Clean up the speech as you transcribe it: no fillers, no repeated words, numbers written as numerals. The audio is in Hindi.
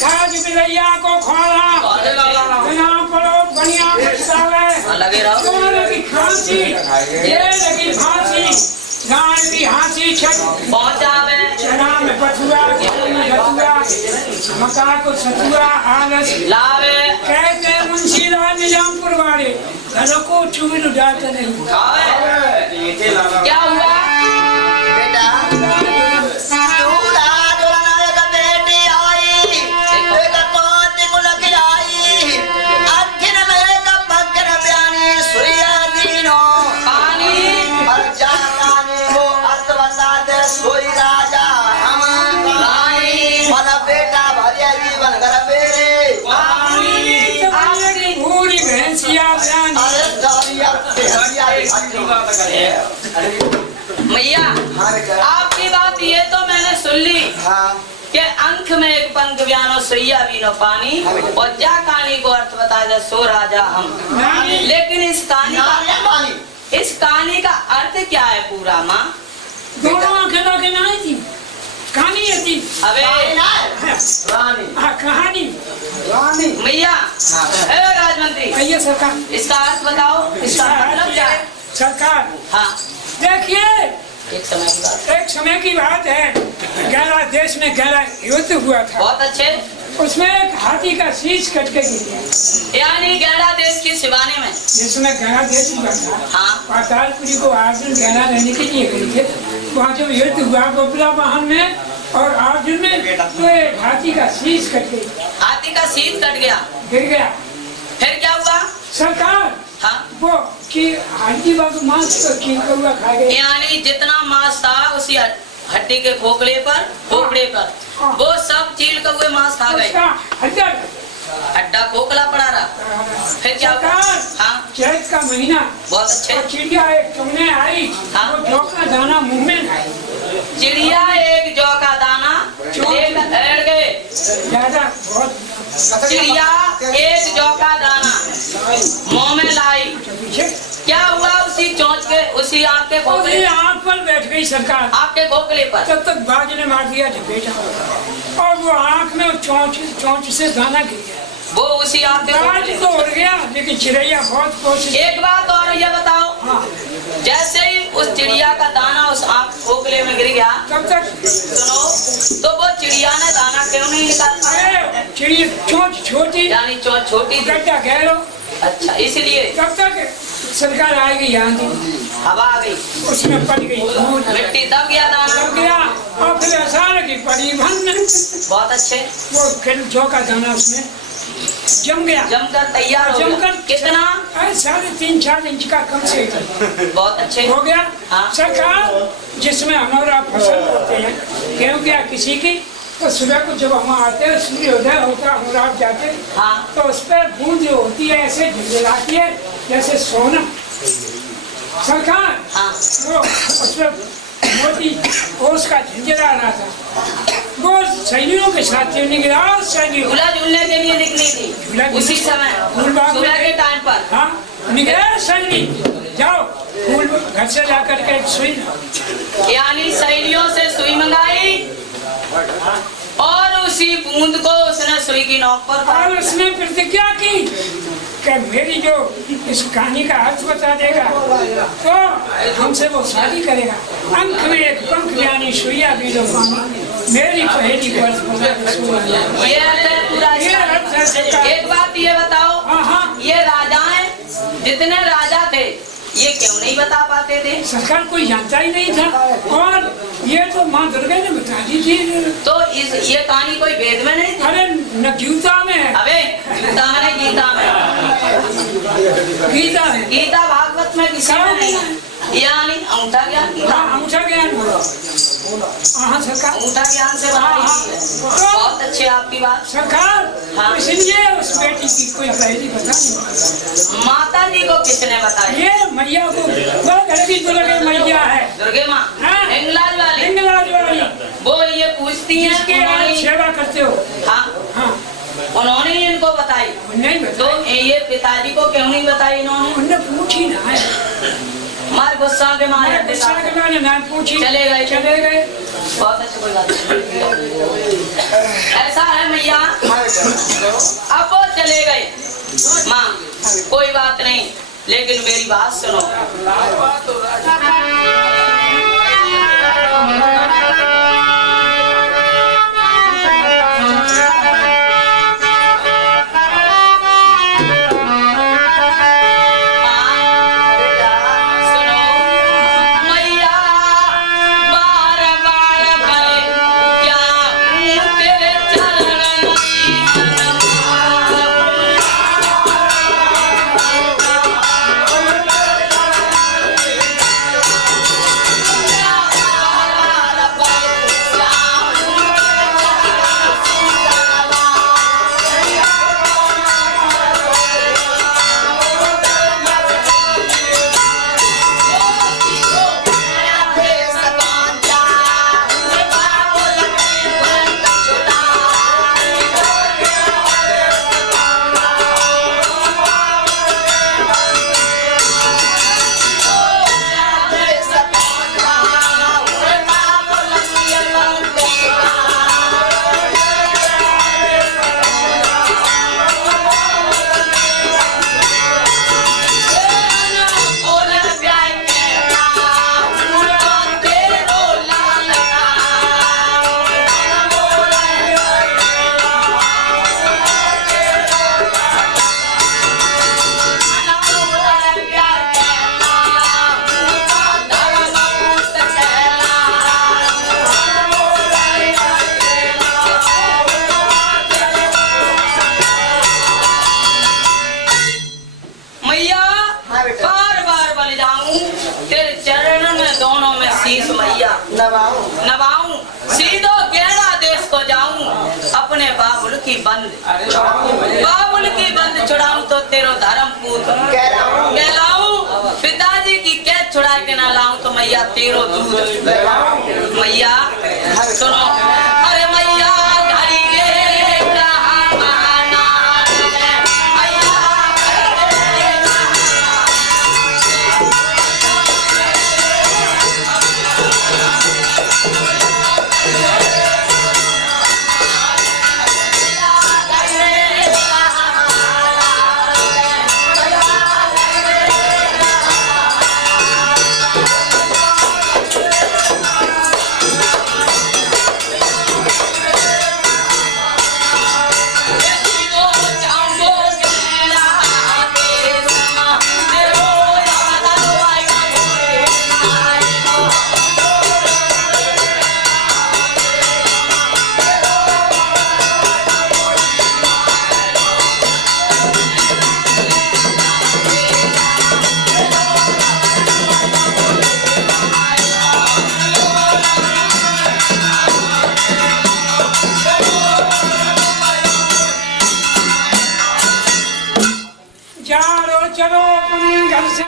खाज बिलैया को खोला बिना पड़ो बनिया लगे रहो लगी खांसी ये लगी फांसी गाय की हांसी छत पहुंचावे चना में पथुआ गेहूं में धतुआ मका को सतुआ आलस लावे कहते मुंशी लाल निजामपुर वाले घरों को चुमिल उड़ाते नहीं क्या हुआ मैया आपकी बात ये तो मैंने सुन ली कि अंक में एक पंख बयानो सैया बीनो पानी और जा कहानी को अर्थ बता दे सो राजा हम। लेकिन इस कहानी का अर्थ क्या है पूरा माँ? दोनों आंखें लगे नहीं थी कहानी है थी अबे कहानी मैया राजमंत्री कहिए सरकार इसका अर्थ बताओ इसका मतलब क्या है? सरकार हाँ देखिए एक समय की बात है गहरा देश में गहरा युद्ध हुआ था। बहुत अच्छे। उसमें एक हाथी का शीश कट के गिर गया यानी गहरा देश की सिवाने में जिसमें गहरा देश हुआ था। हाँ पातालपुरी को अर्जुन गहरा रहने के लिए गए थे। वहाँ जब युद्ध हुआ बबला वाहन में और अर्जुन में तो एक हाथी का शीश कट गया। हाथी का शीश कट गया गिर गया। फिर क्या हुआ सरकार? हाँ वो कि हड्डी बाबू मांस को खा गए। यानी जितना मांस था उसी हड्डी के खोपड़े पर वो सब चील का हुए मांस खा गए। हड्डा खोखला पड़ा रहा। फिर क्या हुआ? हाँ चैत का महीना बहुत अच्छे। चिड़िया एक चुनने आई वो जौ का दाना मुंह में खाई। चिड़िया एक जौ का दाना लेकर गए। चिड़िया एक जौ का दाना मुंह में लाई। क्या हुआ? उसी चोंच के उसी आँख के खोखले आँख पर बैठ गई सरकार। आपके खोखले पर तब तक बाज ने मार दिया बेटा और वो आँख में चोंच से दाना गिर गया। वो उसी आँख के बाज तो उड़ गया लेकिन चिड़िया बहुत कोशिश। एक बात और ये बताओ। हाँ। जैसे ही उस चिड़िया का दाना उस आँख खोखले में गिर गया तब तक सुनो तो वो चिड़िया ने दाना क्यों नहीं निकाला? चिड़िया चोंच छोटी यानी चोंच छोटी थी। गड्ढा गहरा। अच्छा इसलिए तब तक सरकार आएगी यहाँ हवा आ गई उसमें पड़ गई मिट्टी दब गया दाना दब गया और फिर अचानक की पड़ी भन। बहुत अच्छे। वो फिर जौ का दाना उसमें जम गया जमकर तैयार हो गया। कितना? 3.5-4 इंच का कम से बहुत अच्छे हो गया। हाँ। सरकार जिसमें हमारा फसल होते हैं गेहूँ क्या किसी की तो सुबह को जब हम आते हैं सूर्योदय होता हम आप जाते हाँ। तो उस पर बूंद जो होती है ऐसे झिलझिलाती है जैसे सोना। सरकार हाँ। वो उसमें मोती ओस का झिलझिला रहा था। वो सैनियों के साथ निकला। झूला झूलने के लिए निकली थी उसी समय सुबह के टाइम पर। हाँ निकले सैनिक जाओ फूल घर से जाकर के सुई यानी सहेलियों से सुई मंगाई और उसी बूंद को उसने सुई की नोक पर और उसने प्रतिज्ञा की कि मेरी जो इस कहानी का अर्थ बता देगा तो हमसे वो शादी करेगा। अंक में एक पंख यानी सुइया भी जो मेरी पहेली को अर्थ बता। ये अर्थ है पूरा। एक बात ये बताओ। हाँ हाँ ये राजाएं जितने राजा थे ये क्यों नहीं बता पाते थे? सरकार कोई जानता ही नहीं था और ये तो माँ दुर्गा ने बता दी थी। तो ये कहानी कोई वेद में नहीं थी? अरे न गीता में है। अबे गीता में गीता है। गीता भागवत में किसी में नहीं है। यानी अंगूठा ज्ञान की अंगूठा ज्ञान हाँ सरकार अंगूठा ज्ञान से बना बहुत अच्छी आपकी बात सरकार। हाँ। इसलिए उस बेटी की कोई पहेली बता नहीं। माता जी को किसने बताया? ये मैया को वो घर की दुर्गे मैया है दुर्गे माँ हिंगलाज वाली वो ये पूछती है कि आप सेवा करते हो। हाँ हाँ उन्होंने इनको बताई नहीं तो ये पिताजी को क्यों नहीं बताई इन्होंने? उन्हें पूछी ना है मारे गुस्सा के मारे ना पूछी चले गए। बहुत अच्छा, कोई बात नहीं। ऐसा है मैया, अब वो चले गए माँ, कोई बात नहीं, लेकिन मेरी बात सुनो। नवाऊं सीधो केरला देश को जाऊं, अपने बाबुल की बंद छुड़ाऊं तो तेरो धर्म पूत कहलाऊं, पिताजी की कैद छुड़ा के ना लाऊं तो मैया तेरो दूध। मैया सुनो,